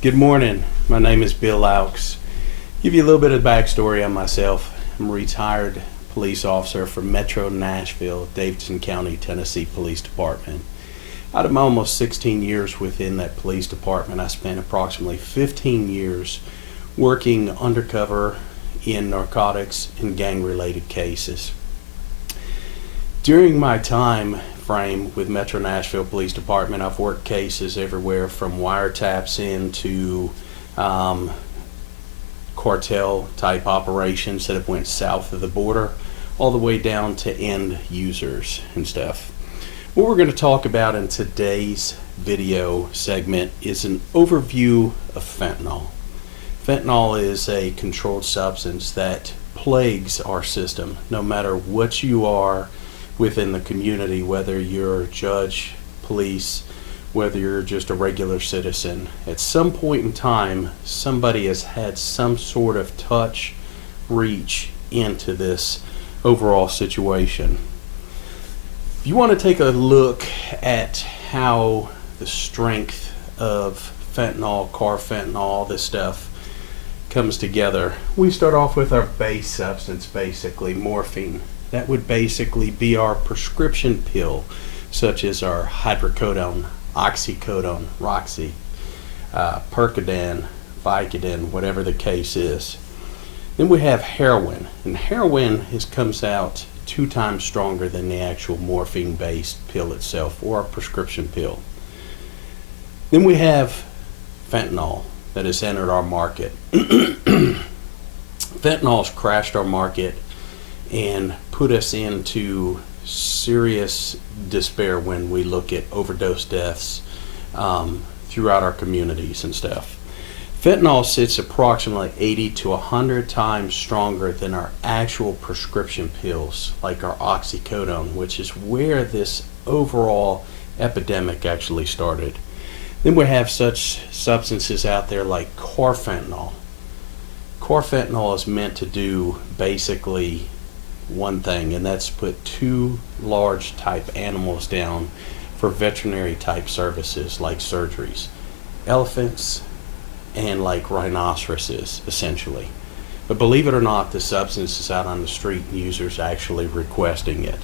Good morning. My name is Bill Loucks. Give you a little bit of backstory on myself. I'm a retired police officer from Metro Nashville, Davidson County, Tennessee Police Department. Out of my almost 16 years within that police department, I spent approximately 15 years working undercover in narcotics and gang-related cases. During my time frame with Metro Nashville Police Department, I've worked cases everywhere from wiretaps into cartel type operations that have went south of the border all the way down to end users and stuff. What we're going to talk about in today's video segment is an overview of fentanyl. Fentanyl is a controlled substance that plagues our system no matter what you are within the community, whether you're a judge, police, whether you're just a regular citizen. At some point in time, somebody has had some sort of touch, reach into this overall situation. If you want to take a look at how the strength of fentanyl, carfentanil, all this stuff comes together, we start off with our base substance, basically morphine. That would basically be our prescription pill, such as our hydrocodone, oxycodone, Roxy, Percodan, Vicodin, whatever the case is. Then we have heroin, and heroin comes out 2 times stronger than the actual morphine-based pill itself, or a prescription pill. Then we have fentanyl that has entered our market. Fentanyl has crashed our market and put us into serious despair when we look at overdose deaths throughout our communities and stuff. Fentanyl sits approximately 80 to 100 times stronger than our actual prescription pills, like our oxycodone, which is where this overall epidemic actually started. Then we have such substances out there like carfentanil. Carfentanil is meant to do basically one thing, and that's put 2 large type animals down for veterinary type services like surgeries. Elephants and like rhinoceroses, essentially. But believe it or not, the substance is out on the street and users actually requesting it.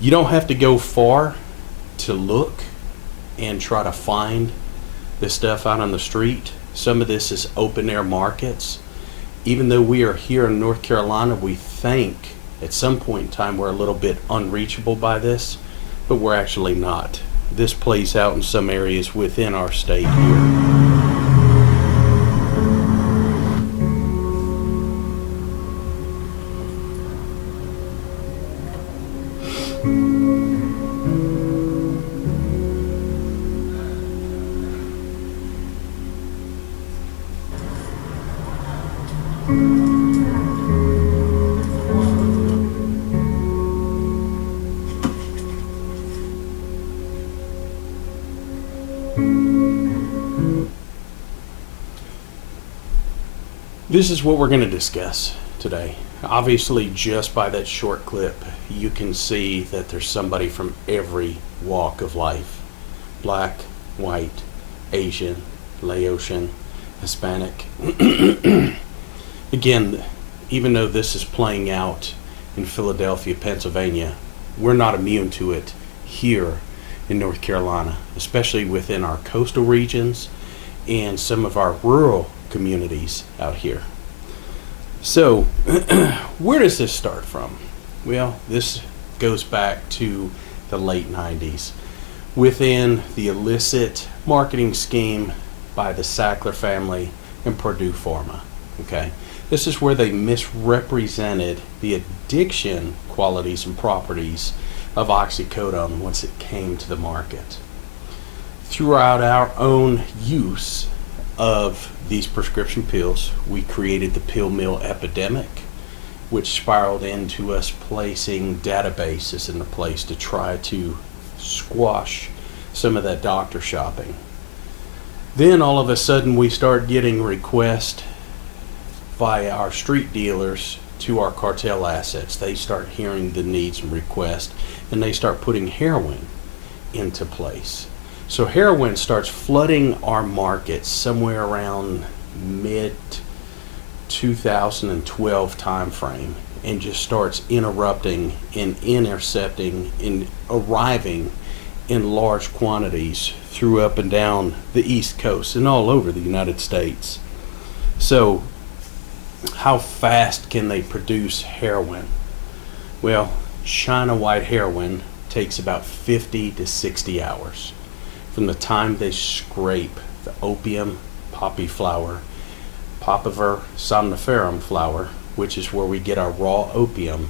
You don't have to go far to look and try to find this stuff out on the street. Some of this is open air markets. Even though we are here in North Carolina, we think at some point in time we're a little bit unreachable by this, but we're actually not. This plays out in some areas within our state here. This is what we're going to discuss today. Obviously, just by that short clip, you can see that there's somebody from every walk of life. Black, white, Asian, Laotian, Hispanic. Again, even though this is playing out in Philadelphia, Pennsylvania, we're not immune to it here in North Carolina, especially within our coastal regions and some of our rural communities out here. So where does this start from? Well, this goes back to the late 90s within the illicit marketing scheme by the Sackler family and Purdue Pharma. Okay, this is where they misrepresented the addiction qualities and properties of oxycodone once it came to the market. Throughout our own use of these prescription pills, we created the pill mill epidemic, which spiraled into us placing databases into place to try to squash some of that doctor shopping. Then all of a sudden we start getting requests via our street dealers to our cartel assets. They start hearing the needs and requests, and they start putting heroin into place. So heroin starts flooding our market somewhere around mid 2012 timeframe, and just starts interrupting and intercepting and arriving in large quantities through up and down the East Coast and all over the United States. So how fast can they produce heroin? Well, China white heroin takes about 50 to 60 hours from the time they scrape the opium poppy flower, Papaver somniferum flower, which is where we get our raw opium.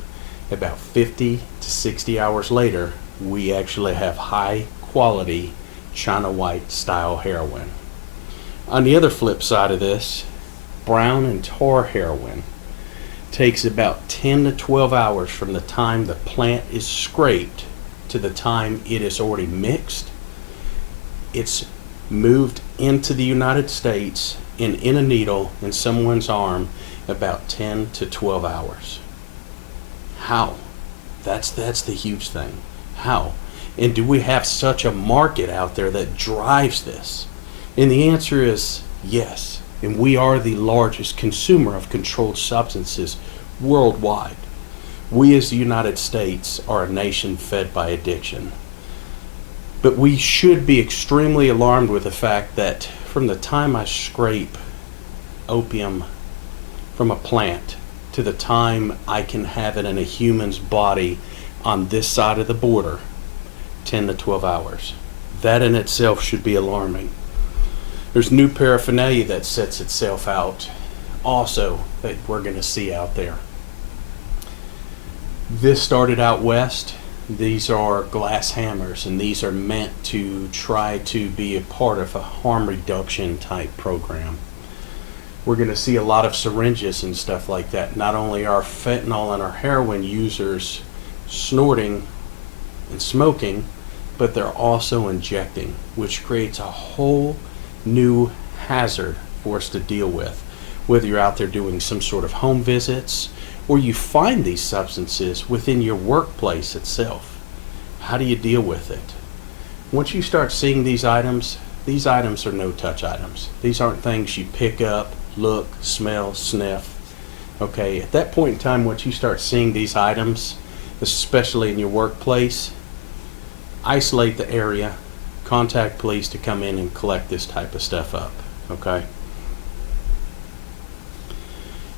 About 50 to 60 hours later, we actually have high quality China white style heroin. On the other flip side of this, brown and tar heroin takes about 10 to 12 hours from the time the plant is scraped to the time it is already mixed. It's moved into the United States and in a needle in someone's arm, about 10 to 12 hours. How? That's the huge thing. How? And do we have such a market out there that drives this? And the answer is yes. And we are the largest consumer of controlled substances worldwide. We as the United States are a nation fed by addiction. But we should be extremely alarmed with the fact that from the time I scrape opium from a plant to the time I can have it in a human's body on this side of the border, 10 to 12 hours. That in itself should be alarming. There's new paraphernalia that sets itself out also that we're going to see out there. This started out west. These are glass hammers, and these are meant to try to be a part of a harm reduction type program. We're going to see a lot of syringes and stuff like that. Not only are fentanyl and our heroin users snorting and smoking, but they're also injecting, which creates a whole new hazard for us to deal with. Whether you're out there doing some sort of home visits, or you find these substances within your workplace itself. How do you deal with it? Once you start seeing these items are no-touch items. These aren't things you pick up, look, smell, sniff. Okay, at that point in time, once you start seeing these items, especially in your workplace, isolate the area, contact police to come in and collect this type of stuff up. Okay?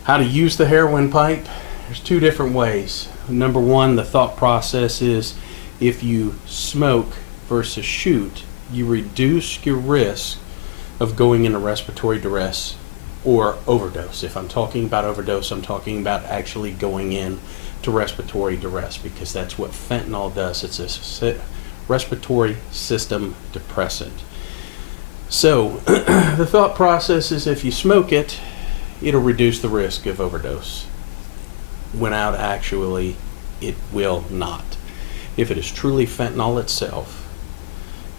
How to use the heroin pipe? There's two different ways. Number one, the thought process is if you smoke versus shoot, you reduce your risk of going into respiratory duress or overdose. If I'm talking about overdose, I'm talking about actually going in to respiratory duress, because that's what fentanyl does. It's a respiratory system depressant. So the thought process is if you smoke it, it'll reduce the risk of overdose. When out, actually, it will not. If it is truly fentanyl itself,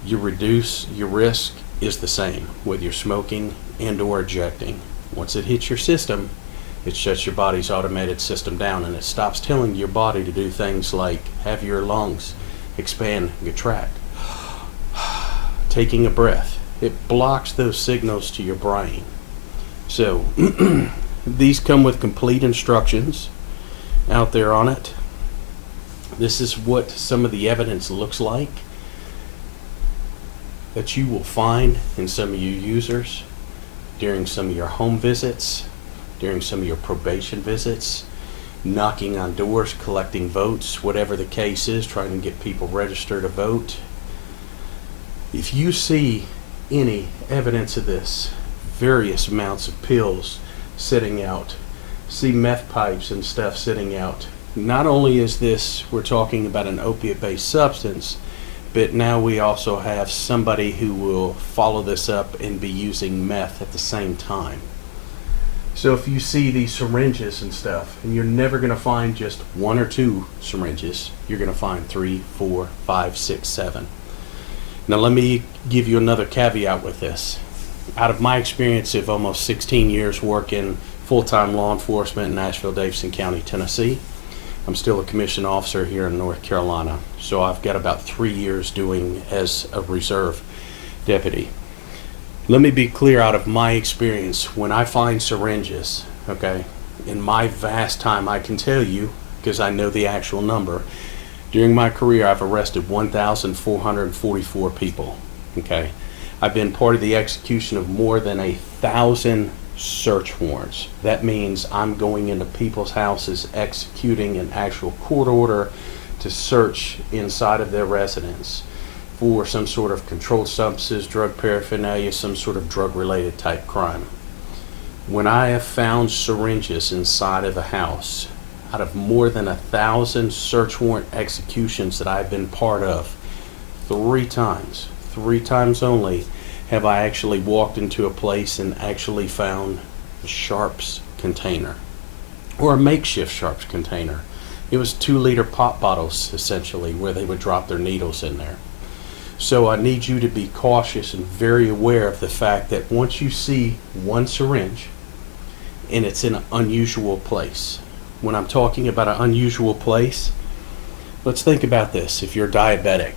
your risk is the same, whether you're smoking and or injecting. Once it hits your system, it shuts your body's automated system down, and it stops telling your body to do things like have your lungs expand and contract, taking a breath. It blocks those signals to your brain. So these come with complete instructions out there on it. This is what some of the evidence looks like that you will find in some of your users during some of your home visits, during some of your probation visits, knocking on doors, collecting votes, whatever the case is, trying to get people registered to vote. If you see any evidence of this, various amounts of pills sitting out, see meth pipes and stuff sitting out, not only is this, we're talking about an opiate-based substance, but now we also have somebody who will follow this up and be using meth at the same time. So if you see these syringes and stuff, and you're never going to find just one or two syringes, you're going to find 3, 4, 5, 6, 7. Now let me give you another caveat with this. Out of my experience of almost 16 years working full-time law enforcement in Nashville, Davidson County, Tennessee, I'm still a commissioned officer here in North Carolina. So I've got about 3 years doing as a reserve. deputy. Let me be clear out of my experience. When I find syringes, okay, in my vast time, I can tell you, because I know the actual number, during my career I've arrested 1,444 people, okay. I've been part of the execution of more than 1,000 search warrants. That means I'm going into people's houses executing an actual court order to search inside of their residence for some sort of controlled substances, drug paraphernalia, some sort of drug-related type crime. When I have found syringes inside of a house, out of more than 1,000 search warrant executions that I've been part of, three times only, have I actually walked into a place and actually found a sharps container, or a makeshift sharps container. It was 2-liter pop bottles, essentially, where they would drop their needles in there. So I need you to be cautious and very aware of the fact that once you see one syringe and it's in an unusual place. When I'm talking about an unusual place, let's think about this. If you're diabetic,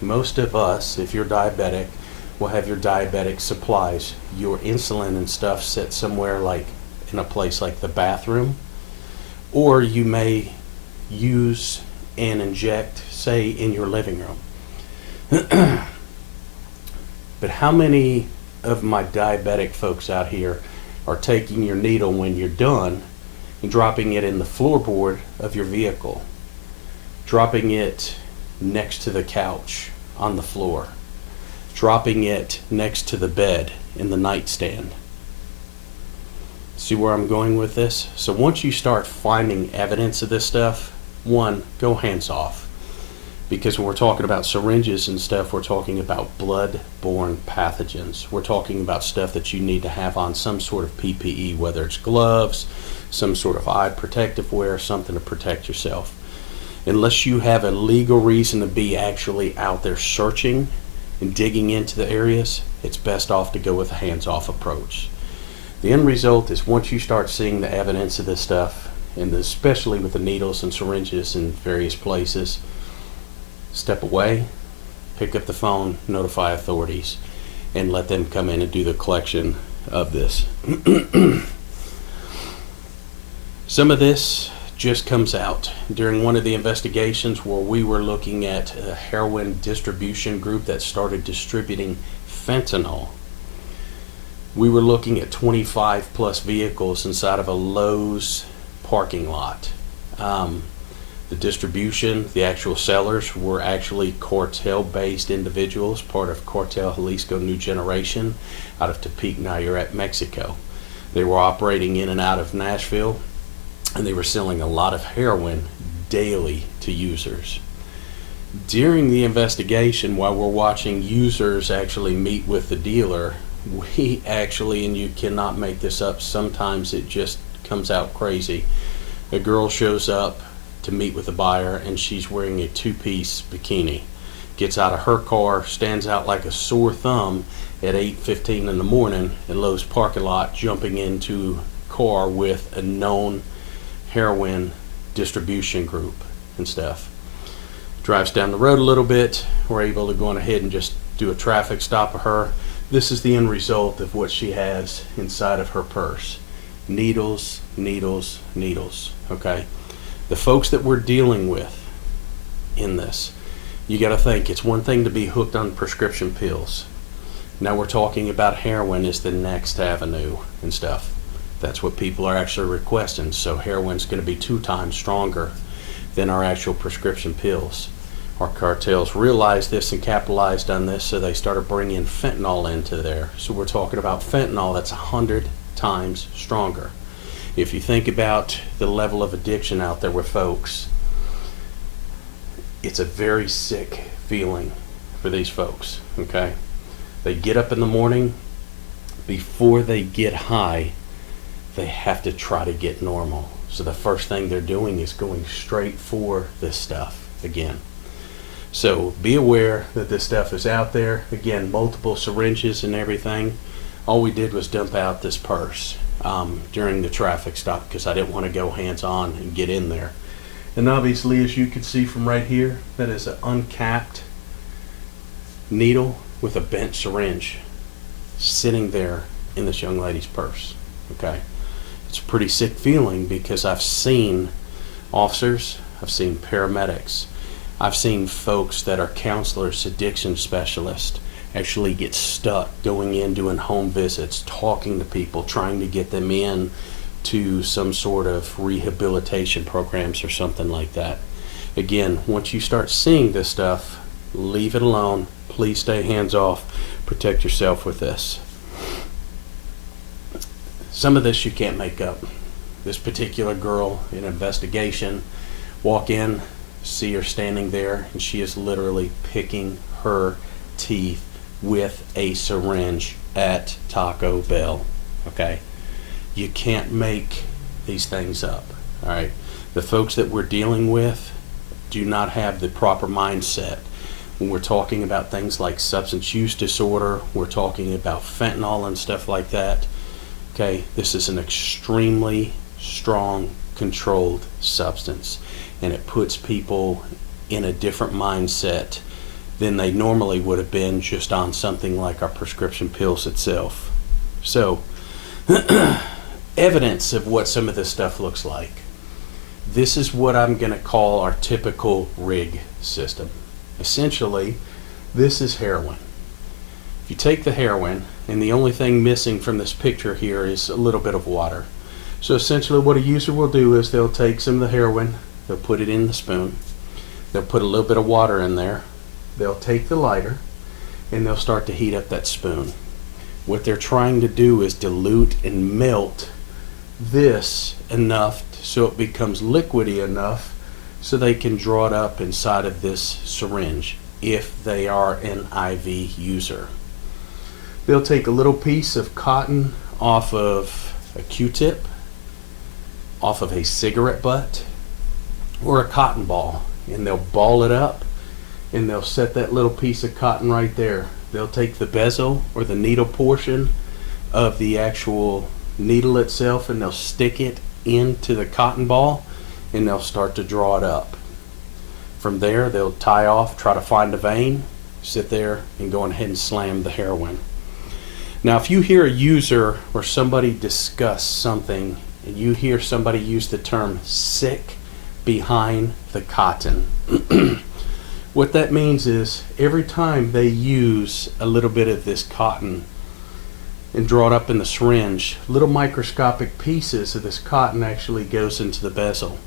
most of us, if you're diabetic, will have your diabetic supplies, your insulin and stuff set somewhere like in a place like the bathroom, or you may use and inject, say, in your living room. But how many of my diabetic folks out here are taking your needle when you're done and dropping it in the floorboard of your vehicle, dropping it next to the couch on the floor, dropping it next to the bed in the nightstand? See where I'm going with this? So once you start finding evidence of this stuff, one, go hands off. Because when we're talking about syringes and stuff, we're talking about blood-borne pathogens. We're talking about stuff that you need to have on some sort of PPE, whether it's gloves, some sort of eye protective wear, something to protect yourself. Unless you have a legal reason to be actually out there searching and digging into the areas, it's best off to go with a hands-off approach. The end result is once you start seeing the evidence of this stuff, and especially with the needles and syringes in various places, step away, pick up the phone, notify authorities, and let them come in and do the collection of this. Some of this just comes out during one of the investigations where we were looking at a heroin distribution group that started distributing fentanyl. We were looking at 25 plus vehicles inside of a Lowe's parking lot. The distribution, the actual sellers were actually cartel-based individuals, part of Cartel Jalisco New Generation out of Tepic, Nayarit, Mexico. They were operating in and out of Nashville, and they were selling a lot of heroin daily to users. During the investigation, while we're watching users actually meet with the dealer, we actually, and you cannot make this up, sometimes it just comes out crazy. A girl shows up to meet with the buyer and she's wearing a 2-piece bikini, gets out of her car, stands out like a sore thumb at 8:15 in the morning in Lowe's parking lot, jumping into a car with a known heroin distribution group and stuff. Drives down the road a little bit. We're able to go on ahead and just do a traffic stop of her. This is the end result of what she has inside of her purse. Needles, needles, needles, okay? The folks that we're dealing with in this, you got to think, it's one thing to be hooked on prescription pills. Now we're talking about heroin is the next avenue and stuff. That's what people are actually requesting. So heroin's going to be 2 times stronger than our actual prescription pills. Our cartels realized this and capitalized on this, so they started bringing fentanyl into there. So we're talking about fentanyl that's 100 times stronger. If you think about the level of addiction out there with folks, it's a very sick feeling for these folks, okay? They get up in the morning, before they get high, they have to try to get normal. So the first thing they're doing is going straight for this stuff again. So be aware that this stuff is out there. Again, multiple syringes and everything. All we did was dump out this purse during the traffic stop because I didn't want to go hands-on and get in there. And obviously, as you can see from right here, that is an uncapped needle with a bent syringe sitting there in this young lady's purse. Okay, it's a pretty sick feeling, because I've seen officers, I've seen paramedics, I've seen folks that are counselors, addiction specialists, actually get stuck going in, doing home visits, talking to people, trying to get them in to some sort of rehabilitation programs or something like that. Again, once you start seeing this stuff, leave it alone. Please stay hands off. Protect yourself with this. Some of this you can't make up. This particular girl in investigation, walk in, see her standing there, and she is literally picking her teeth with a syringe at Taco Bell. Okay? You can't make these things up. All right? The folks that we're dealing with do not have the proper mindset. When we're talking about things like substance use disorder, we're talking about fentanyl and stuff like that. Okay? This is an extremely strong, controlled substance, and it puts people in a different mindset than they normally would have been just on something like our prescription pills itself. So, evidence of what some of this stuff looks like. This is what I'm going to call our typical rig system. Essentially, this is heroin. If you take the heroin, and the only thing missing from this picture here is a little bit of water. So essentially what a user will do is they'll take some of the heroin, they'll put it in the spoon, they'll put a little bit of water in there, they'll take the lighter, and they'll start to heat up that spoon. What they're trying to do is dilute and melt this enough so it becomes liquidy enough so they can draw it up inside of this syringe if they are an IV user. They'll take a little piece of cotton off of a Q-tip, off of a cigarette butt, or a cotton ball, and they'll ball it up, and they'll set that little piece of cotton right there. They'll take the bezel or the needle portion of the actual needle itself, and they'll stick it into the cotton ball, and they'll start to draw it up. From there, they'll tie off, try to find a vein, sit there, and go ahead and slam the heroin. Now, if you hear a user or somebody discuss something, and you hear somebody use the term sick behind the cotton, what that means is every time they use a little bit of this cotton and draw it up in the syringe, little microscopic pieces of this cotton actually goes into the bezel.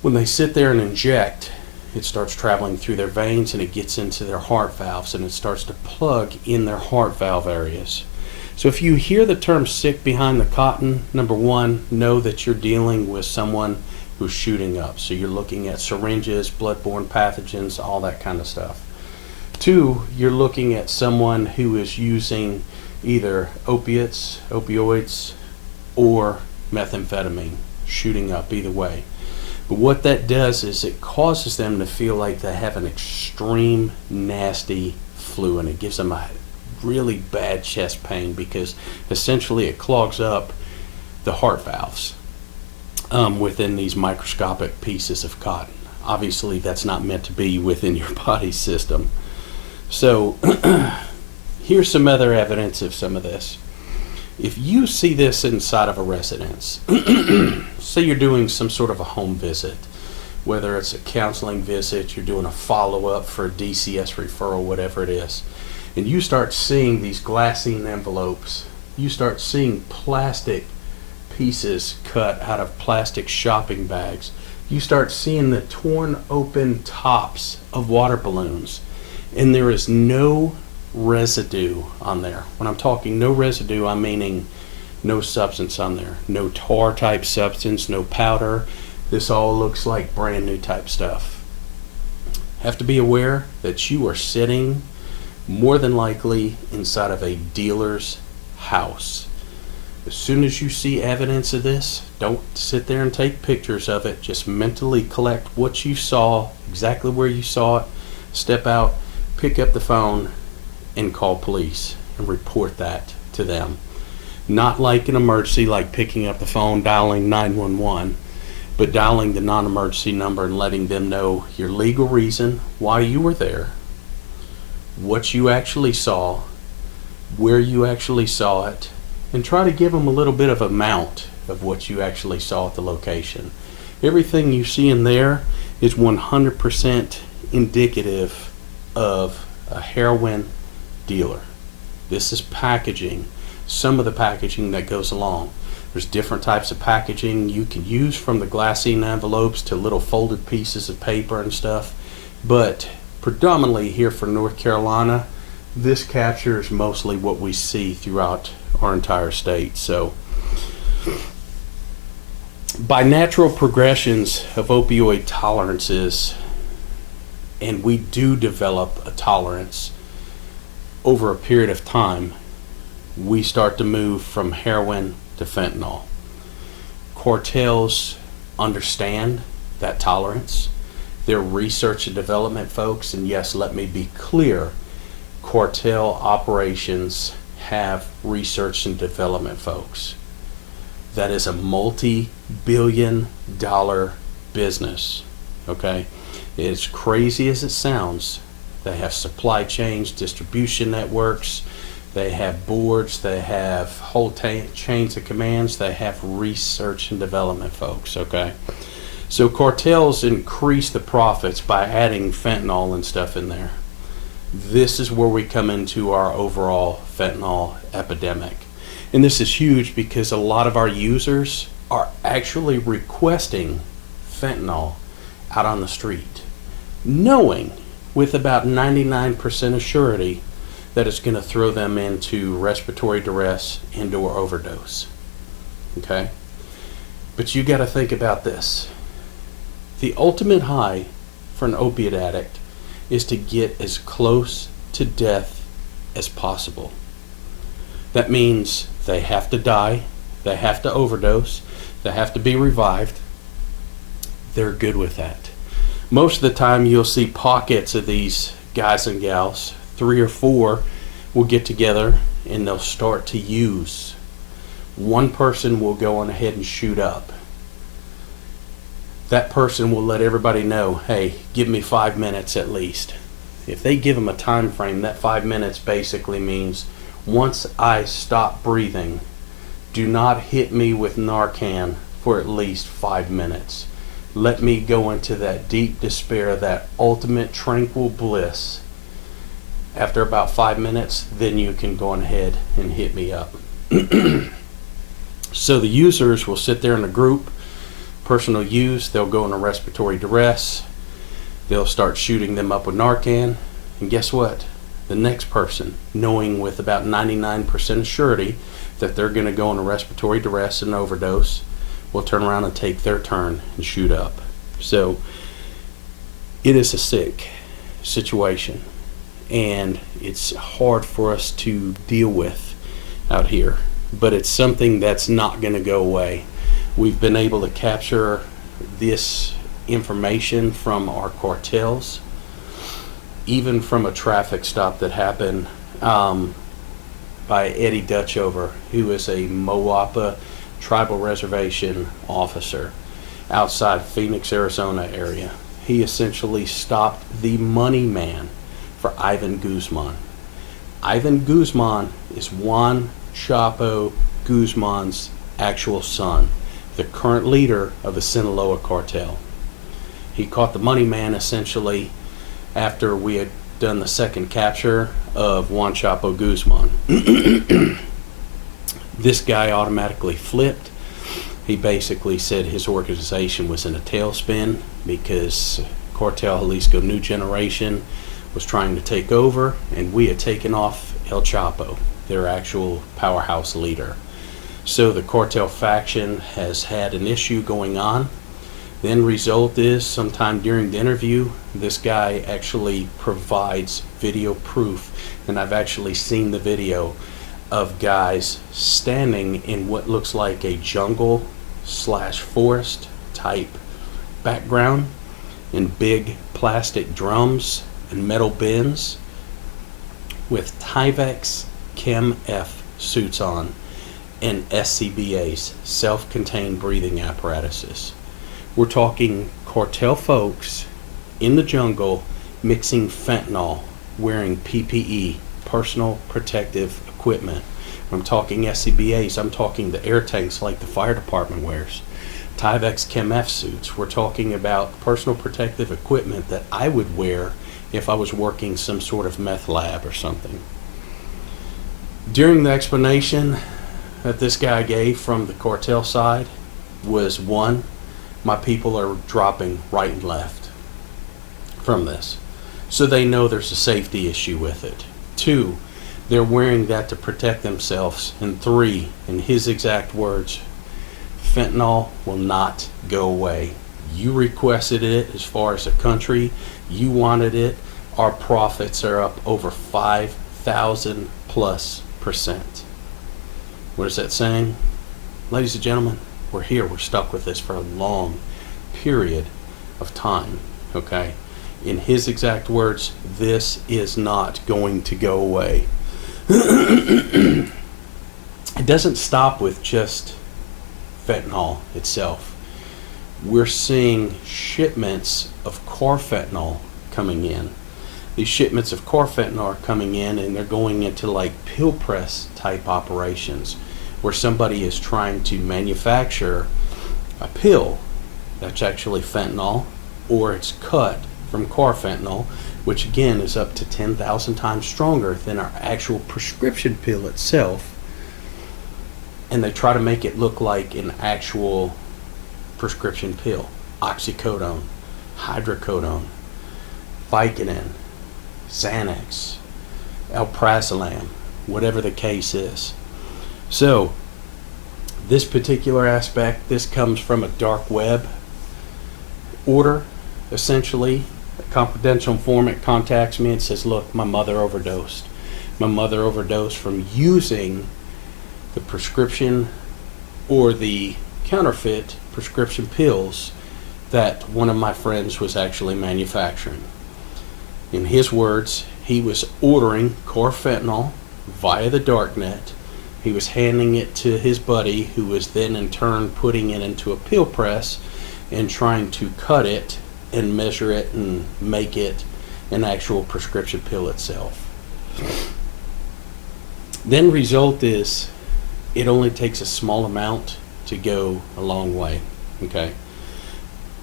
When they sit there and inject, it starts traveling through their veins, and it gets into their heart valves, and it starts to plug in their heart valve areas. So if you hear the term sick behind the cotton, number one, know that you're dealing with someone who's shooting up. So you're looking at syringes, bloodborne pathogens, all that kind of stuff. Two, you're looking at someone who is using either opiates, opioids, or methamphetamine, shooting up either way. But what that does is it causes them to feel like they have an extreme nasty flu, and it gives them a really bad chest pain because essentially it clogs up the heart valves within these microscopic pieces of cotton. Obviously that's not meant to be within your body system. So here's some other evidence of some of this. If you see this inside of a residence, say you're doing some sort of a home visit, whether it's a counseling visit, you're doing a follow-up for a DCS referral, whatever it is, and you start seeing these glassine envelopes, you start seeing plastic pieces cut out of plastic shopping bags, you start seeing the torn open tops of water balloons, and there is no residue on there. When I'm talking no residue, I'm meaning no substance on there. No tar type substance, no powder. This all looks like brand new type stuff. Have to be aware that you are sitting more than likely inside of a dealer's house. As soon as you see evidence of this, don't sit there and take pictures of it. Just mentally collect what you saw, exactly where you saw it, step out, pick up the phone, and call police and report that to them. Not like an emergency, like picking up the phone, dialing 911, but dialing the non-emergency number and letting them know your legal reason, why you were there, what you actually saw, where you actually saw it, and try to give them a little bit of amount of what you actually saw at the location. Everything you see in there is 100% indicative of a heroin dealer. This is packaging, some of the packaging that goes along. There's different types of packaging you can use, from the glassine envelopes to little folded pieces of paper and stuff, but predominantly here for North Carolina, this captures mostly what we see throughout our entire state. So by natural progressions of opioid tolerances, and we do develop a tolerance over a period of time, we start to move from heroin to fentanyl. Cartels understand that tolerance. They're research and development folks, and yes, let me be clear, cartel operations have research and development folks. That is a multi-billion-dollar business, okay? As crazy as it sounds, they have supply chains, distribution networks, they have boards, they have whole chains of commands, they have research and development folks, okay? So cartels increase the profits by adding fentanyl and stuff in there. This is where we come into our overall fentanyl epidemic. And this is huge because a lot of our users are actually requesting fentanyl out on the street, knowing with about 99% of surety that it's going to throw them into respiratory duress and/or overdose. Okay? But you got to think about this. The ultimate high for an opiate addict is to get as close to death as possible. That means they have to die, they have to overdose, they have to be revived. They're good with that. Most of the time you'll see pockets of these guys and gals, 3 or 4 will get together and they'll start to use. One person will go on ahead and shoot up. That person will let everybody know, hey, give me 5 minutes at least. If they give them a time frame, that 5 minutes basically means once I stop breathing, do not hit me with Narcan for at least 5 minutes. Let me go into that deep despair, that ultimate tranquil bliss. After about 5 minutes, then you can go on ahead and hit me up. So the users will sit there in a group, personal use, they'll go into respiratory duress, they'll start shooting them up with Narcan, and guess what? The next person, knowing with about 99% of surety that they're going to go into respiratory duress and overdose, will turn around and take their turn and shoot up. So it is a sick situation, and it's hard for us to deal with out here, but it's something that's not going to go away. We've been able to capture this information from our cartels, even from a traffic stop that happened by Eddie Dutchover, who is a Moapa tribal reservation officer outside Phoenix, Arizona area. He essentially stopped the money man for Ivan Guzman. Ivan Guzman is Juan Chapo Guzman's actual son, the current leader of the Sinaloa cartel. He caught the money man essentially after we had done the second capture of Juan Chapo Guzman. This guy automatically flipped. He basically said his organization was in a tailspin because Cartel Jalisco New Generation was trying to take over, and we had taken off El Chapo, their actual powerhouse leader. So the cartel faction has had an issue going on. The end result is, sometime during the interview, this guy actually provides video proof, and I've actually seen the video of guys standing in what looks like a jungle / forest type background in big plastic drums and metal bins with Tyvek Chem F suits on and SCBAs, self-contained breathing apparatuses. We're talking cartel folks in the jungle mixing fentanyl wearing PPE, personal protective equipment. I'm talking SCBAs, I'm talking the air tanks like the fire department wears, Tyvek Chem F suits. We're talking about personal protective equipment that I would wear if I was working some sort of meth lab or something. During the explanation that this guy gave from the cartel side was, one, my people are dropping right and left from this, so they know there's a safety issue with it. Two, they're wearing that to protect themselves. And three, in his exact words, fentanyl will not go away. You requested it as far as a country. You wanted it. Our profits are up over 5,000+%. What is that saying? Ladies and gentlemen, we're here. We're stuck with this for a long period of time. Okay? In his exact words, this is not going to go away. It doesn't stop with just fentanyl itself. We're seeing shipments of carfentanil coming in. These shipments of carfentanil are coming in, and they're going into like pill press type operations where somebody is trying to manufacture a pill that's actually fentanyl, or it's cut from carfentanil, which again is up to 10,000 times stronger than our actual prescription pill itself. And they try to make it look like an actual prescription pill. Oxycodone, hydrocodone, Vicodin, Xanax, alprazolam, whatever the case is. So this particular aspect, this comes from a dark web order, essentially. A confidential informant contacts me and says, look, my mother overdosed. My mother overdosed from using the prescription or the counterfeit prescription pills that one of my friends was actually manufacturing. In his words, he was ordering carfentanil via the darknet. He was handing it to his buddy, who was then in turn putting it into a pill press and trying to cut it and measure it and make it an actual prescription pill itself. Then result is it only takes a small amount to go a long way. Okay,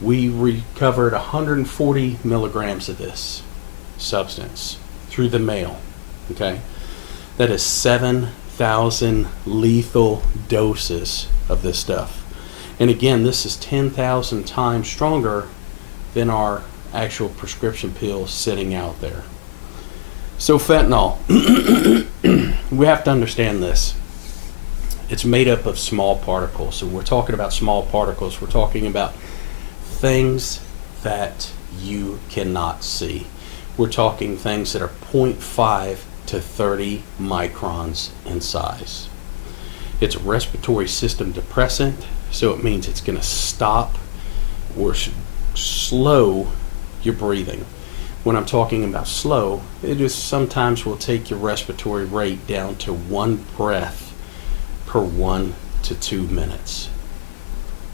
we recovered 140 milligrams of this substance through the mail. Okay, that is 7,000 lethal doses of this stuff. And again, this is 10,000 times stronger than our actual prescription pills sitting out there. So fentanyl, we have to understand this. It's made up of small particles. So we're talking about small particles. We're talking about things that you cannot see. We're talking things that are 0.5 to 30 microns in size. It's a respiratory system depressant, so it means it's going to stop or slow your breathing. When I'm talking about slow, it is sometimes will take your respiratory rate down to 1 breath per 1 to 2 minutes.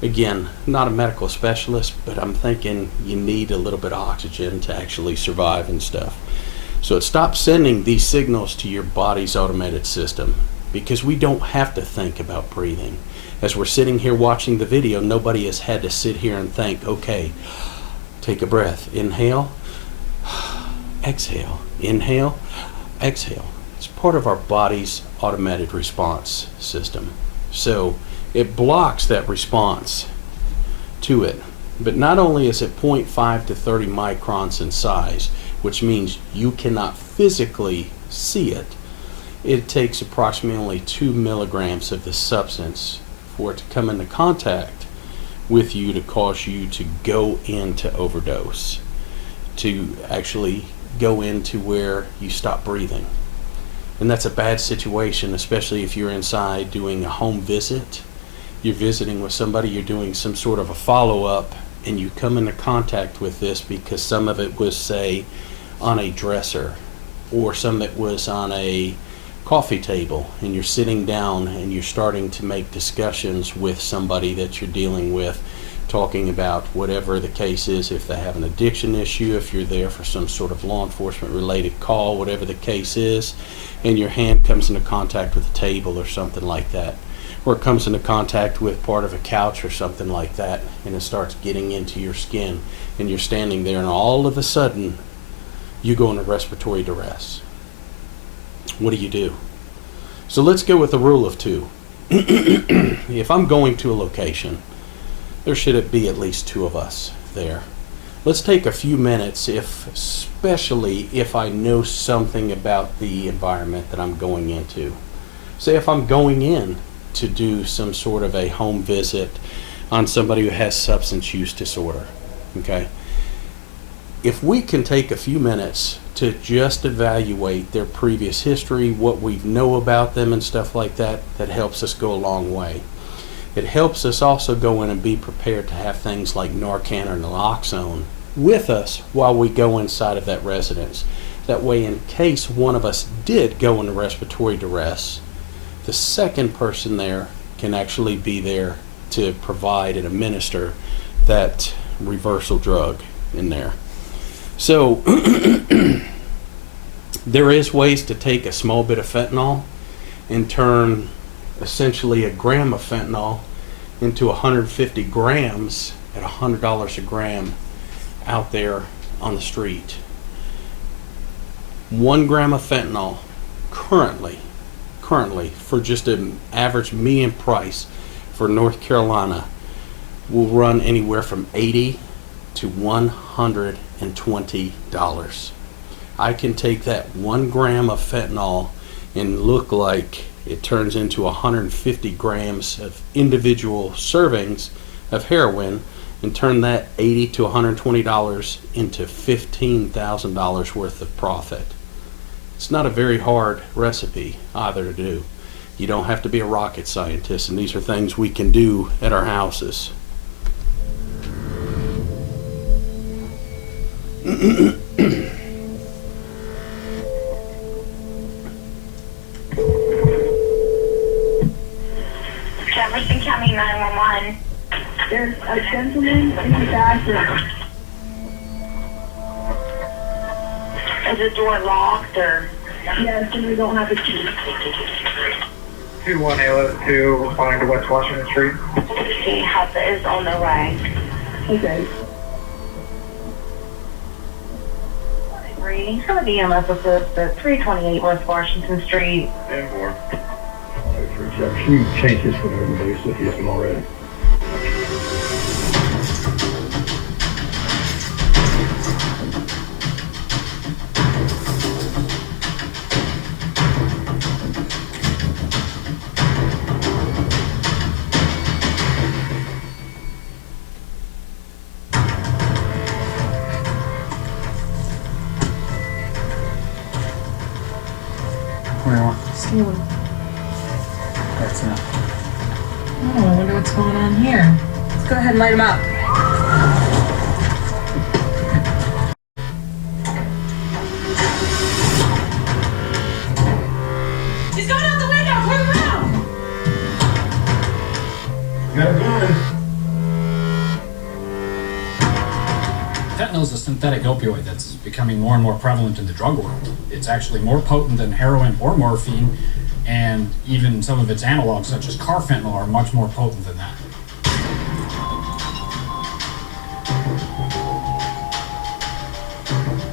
Again, not a medical specialist, but I'm thinking you need a little bit of oxygen to actually survive and stuff. So it stops sending these signals to your body's automated system, because we don't have to think about breathing. As we're sitting here watching the video, nobody has had to sit here and think, okay, take a breath, inhale, exhale, inhale, exhale. It's part of our body's automated response system. So it blocks that response to it. But not only is it 0.5 to 30 microns in size, which means you cannot physically see it, it takes approximately 2 milligrams of the substance for it to come into contact with you to cause you to go into overdose, to actually go into where you stop breathing. And that's a bad situation, especially if you're inside doing a home visit. You're visiting with somebody, you're doing some sort of a follow-up, and you come into contact with this because some of it was, say, on a dresser, or some of it was on a coffee table, and you're sitting down and you're starting to make discussions with somebody that you're dealing with talking about whatever the case is, if they have an addiction issue, if you're there for some sort of law enforcement related call, whatever the case is, and your hand comes into contact with a table or something like that, or it comes into contact with part of a couch or something like that, and it starts getting into your skin, and you're standing there, and all of a sudden you go into respiratory duress. What do? So let's go with the rule of two. If I'm going to a location, there should be at least two of us there. Let's take a few minutes, especially if I know something about the environment that I'm going into. Say if I'm going in to do some sort of a home visit on somebody who has substance use disorder, okay? If we can take a few minutes to just evaluate their previous history, what we know about them and stuff like that, that helps us go a long way. It helps us also go in and be prepared to have things like Narcan or naloxone with us while we go inside of that residence. That way, in case one of us did go into respiratory duress, the second person there can actually be there to provide and administer that reversal drug in there. So there is ways to take a small bit of fentanyl and turn essentially a gram of fentanyl into 150 grams at $100 a gram out there on the street. 1 gram of fentanyl currently for just an average median price for North Carolina will run anywhere from $80 to $120. I can take that 1 gram of fentanyl and look like it turns into 150 grams of individual servings of heroin and turn that $80 to $120 into $15,000 worth of profit. It's not a very hard recipe either to do. You don't have to be a rocket scientist, and these are things we can do at our houses. Jefferson County 911. There's a gentleman in the bathroom. Is the door locked or? Yes, and we don't have a key. 21802, responding to West Washington Street. Okay, help is on the way. Okay. Reading for the EMS assist at 328 West Washington Street. And more. She changed this for everybody, so if you haven't already. What do you want? Stealing. That's enough. Oh, I wonder what's going on here. Let's go ahead and light him up. He's going out the window! Turn around! Got a gun. Fentanyl is a synthetic opioid that's becoming more and more prevalent in the drug world. It's actually more potent than heroin or morphine, and even some of its analogs, such as carfentanil, are much more potent than that.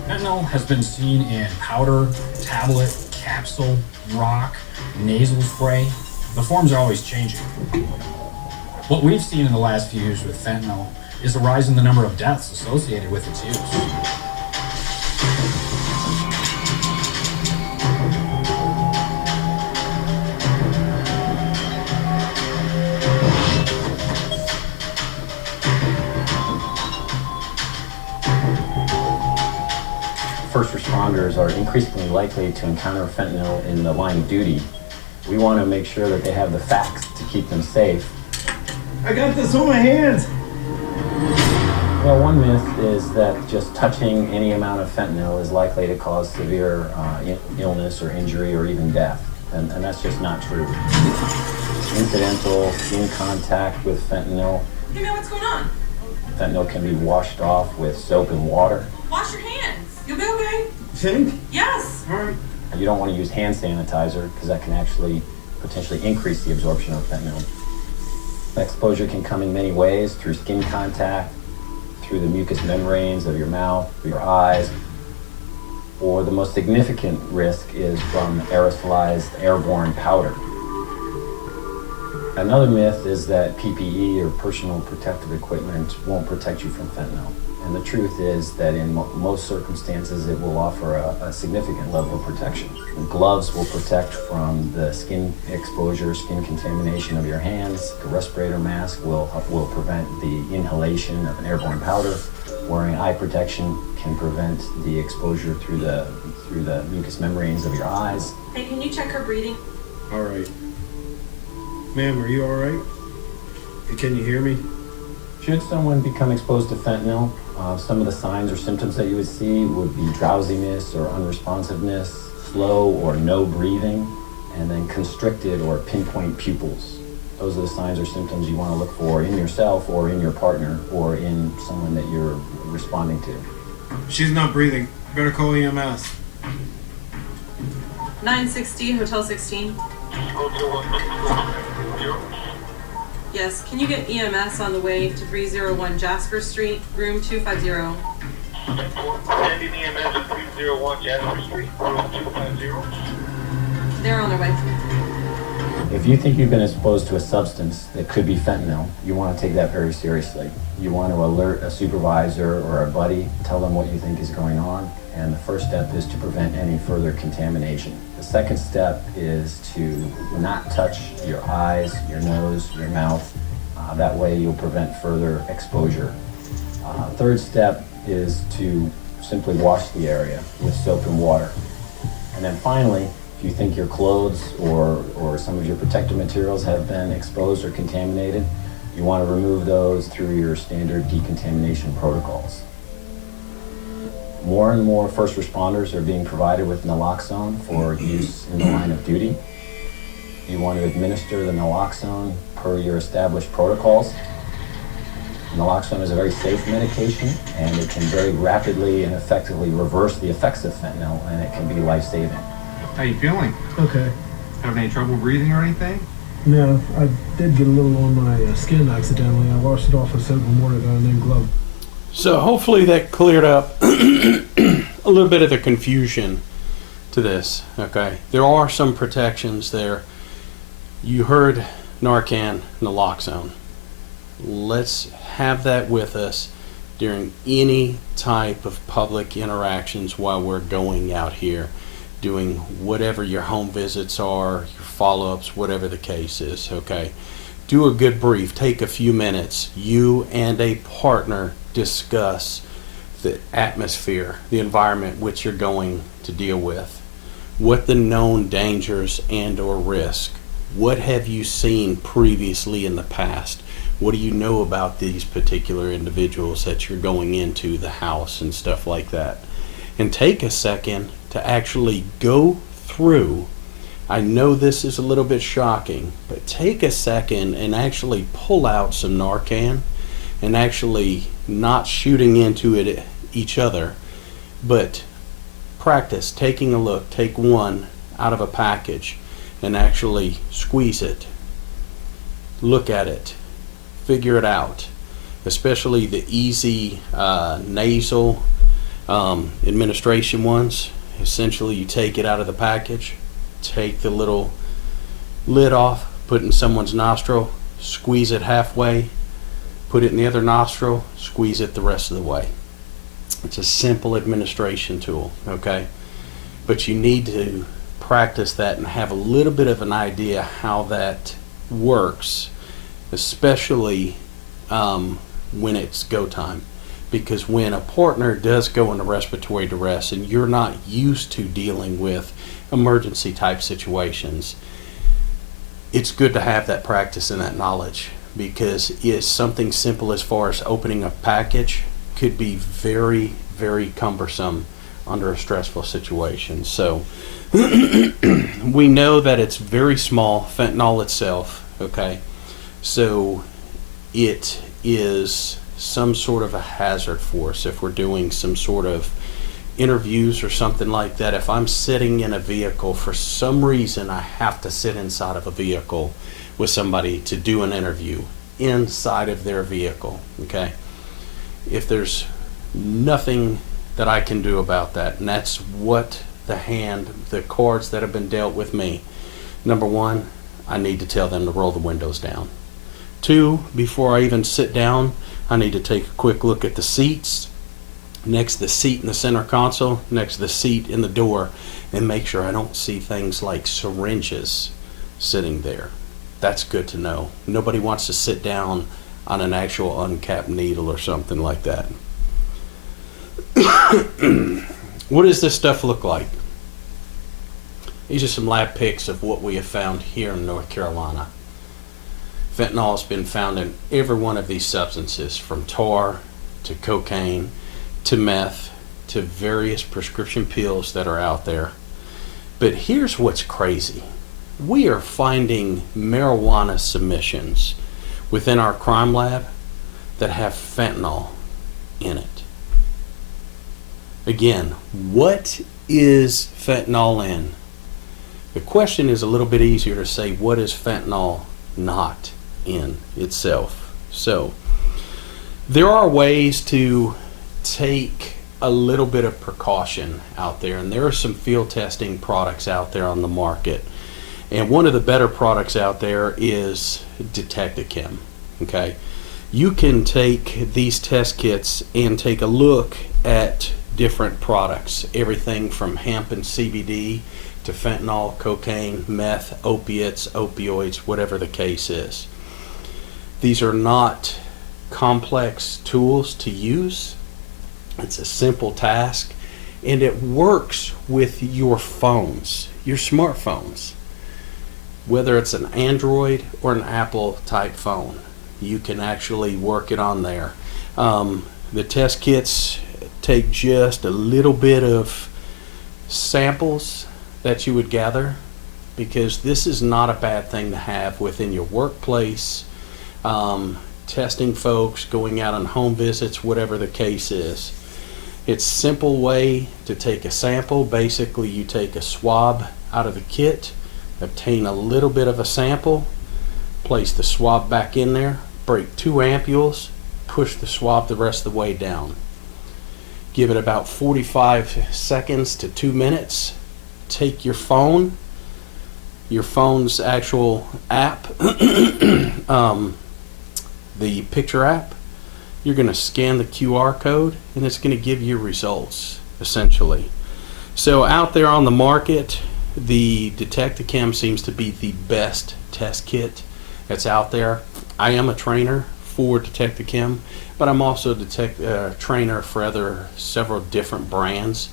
Fentanyl has been seen in powder, tablet, capsule, rock, nasal spray. The forms are always changing. What we've seen in the last few years with fentanyl is a rise in the number of deaths associated with its use. First responders are increasingly likely to encounter fentanyl in the line of duty. We want to make sure that they have the facts to keep them safe. I got this on my hands. Well, one myth is that just touching any amount of fentanyl is likely to cause severe illness or injury or even death, and that's just not true. Incidental skin contact with fentanyl. Hey man, what's going on? Fentanyl can be washed off with soap and water. Wash your hands. You'll be okay. Think? Yes. All right. You don't want to use hand sanitizer because that can actually potentially increase the absorption of fentanyl. Exposure can come in many ways, through skin contact, through the mucous membranes of your mouth, your eyes, or the most significant risk is from aerosolized airborne powder. Another myth is that PPE or personal protective equipment won't protect you from fentanyl. And the truth is that in most circumstances it will offer a significant level of protection. Gloves will protect from the skin exposure, skin contamination of your hands. The respirator mask will prevent the inhalation of an airborne powder. Wearing eye protection can prevent the exposure through the mucous membranes of your eyes. Hey, can you check her breathing? All right. Ma'am, are you all right? Can you hear me? Should someone become exposed to fentanyl, some of the signs or symptoms that you would see would be drowsiness or unresponsiveness, slow or no breathing, and then constricted or pinpoint pupils. Those are the signs or symptoms you want to look for in yourself or in your partner or in someone that you're responding to. She's not breathing. Better call EMS. 960, Hotel 16. Yes, can you get EMS on the way to 301 Jasper Street, room 250? Sending EMS at 301 Jasper Street, room 250. They're on their way. If you think you've been exposed to a substance that could be fentanyl, you want to take that very seriously. You want to alert a supervisor or a buddy, tell them what you think is going on, and the first step is to prevent any further contamination. The second step is to not touch your eyes, your nose, your mouth. That way you'll prevent further exposure. Third step is to simply wash the area with soap and water. And then finally, if you think your clothes or some of your protective materials have been exposed or contaminated, you want to remove those through your standard decontamination protocols. More and more first responders are being provided with naloxone for use in the line of duty. You want to administer the naloxone per your established protocols. Naloxone is a very safe medication, and it can very rapidly and effectively reverse the effects of fentanyl, and it can be life-saving. How you feeling? Okay. Having any trouble breathing or anything? No, I did get a little on my skin accidentally. I washed it off with soap and water, though, and then glove. So hopefully that cleared up a little bit of the confusion to this. Okay, there are some protections there. You heard Narcan, naloxone. Let's have that with us during any type of public interactions while we're going out here, doing whatever your home visits are, your follow-ups, whatever the case is. Okay, do a good brief. Take a few minutes. You and a partner discuss the atmosphere, the environment which you're going to deal with, what the known dangers and or risk. What have you seen previously in the past? What do you know about these particular individuals that you're going into the house and stuff like that? And take a second to actually go through. I know this is a little bit shocking, but take a second and actually pull out some Narcan, and actually not shooting into it each other, but practice taking a look. Take one out of a package and actually squeeze it. Look at it. Figure it out. Especially the easy nasal administration ones. Essentially, you take it out of the package, take the little lid off, put it in someone's nostril, squeeze it halfway, put it in the other nostril, squeeze it the rest of the way. It's a simple administration tool, okay? But you need to practice that and have a little bit of an idea how that works, especially when it's go time. Because when a partner does go into respiratory duress and you're not used to dealing with emergency type situations, it's good to have that practice and that knowledge, because it's something simple as far as opening a package could be very, very cumbersome under a stressful situation. So we know that it's very small, fentanyl itself, okay? So it is some sort of a hazard for us. If we're doing some sort of interviews or something like that, if I'm sitting in a vehicle, for some reason I have to sit inside of a vehicle with somebody to do an interview inside of their vehicle, okay? If there's nothing that I can do about that, and that's what the cards that have been dealt with me. Number one, I need to tell them to roll the windows down. Two, before I even sit down, I need to take a quick look at the seats, next to the seat in the center console, next to the seat in the door, and make sure I don't see things like syringes sitting there. That's good to know. Nobody wants to sit down on an actual uncapped needle or something like that. What does this stuff look like? These are some lab pics of what we have found here in North Carolina. Fentanyl has been found in every one of these substances, from tar to cocaine to meth to various prescription pills that are out there. But here's what's crazy. We are finding marijuana submissions within our crime lab that have fentanyl in it. Again, what is fentanyl in? The question is a little bit easier to say, what is fentanyl not in itself? So there are ways to take a little bit of precaution out there, and there are some field testing products out there on the market, and one of the better products out there is Detectichem. Okay, you can take these test kits and take a look at different products, everything from hemp and CBD to fentanyl, cocaine, meth, opiates, opioids, whatever the case is. These are not complex tools to use. It's a simple task, and it works with your phones, your smartphones. Whether it's an Android or an Apple type phone, you can actually work it on there. The test kits take just a little bit of samples that you would gather, because this is not a bad thing to have within your workplace, testing folks, going out on home visits, whatever the case is. It's a simple way to take a sample. Basically, you take a swab out of the kit, obtain a little bit of a sample, place the swab back in there, break 2 ampules, push the swab the rest of the way down. Give it about 45 seconds to 2 minutes. Take your phone, your phone's actual app, the picture app. You're going to scan the QR code, and it's going to give you results, essentially. So out there on the market, the Detectichem seems to be the best test kit that's out there. I am a trainer for Detectichem, but I'm also a trainer for several different brands.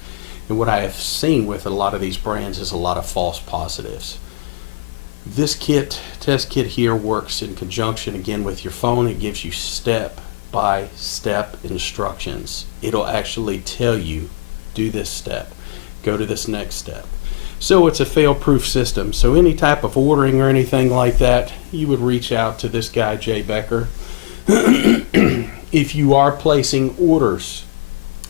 And what I have seen with a lot of these brands is a lot of false positives. This test kit here, works in conjunction again with your phone. It gives you step-by-step instructions. It'll actually tell you, do this step, go to this next step. So it's a fail-proof system. So any type of ordering or anything like that, you would reach out to this guy, Jay Becker. If you are placing orders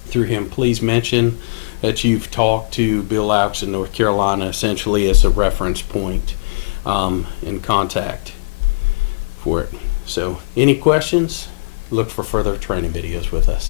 through him, please mention that you've talked to Bill Loucks in North Carolina, essentially as a reference point in contact for it. So any questions, look for further training videos with us.